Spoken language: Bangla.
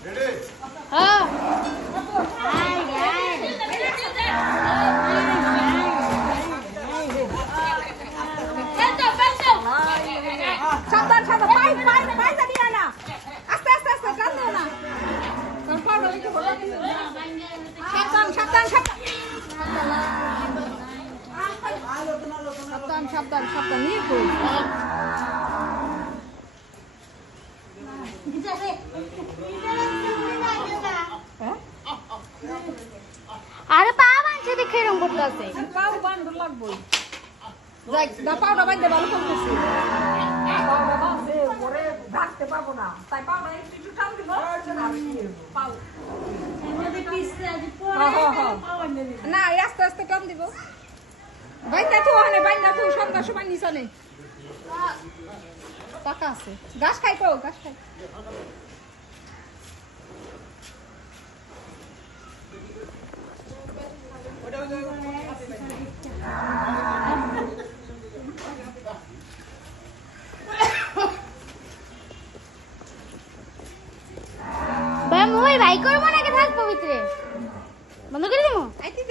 হ্যাঁ সাবধান সাবধান পাই জানি না আস্তে আস্তে আস্তে টান দিও না সাবধান সাবধান সাবধান সাবধান সাবধান নিয়ে কই আরে পা বানছে দেখে এরকম করতে আছে পাও বান্ধব লাগবই যাই দা পাউডার বাইন্দে ভালো করতেছি পাউডার বাঁধে পরে রাখতে পারবো না তাই পাউডার একটু টান দিব পাউ না আস্তে আস্তে টান দিব বাইন্দা তো সন্ধ্যা সময় নিচে নেই টাকা আছে গাছ খাই তো গাছ খাই ভাই করবো নাকি থাকবো ভিতরে বন্ধ করে দেবো আইতে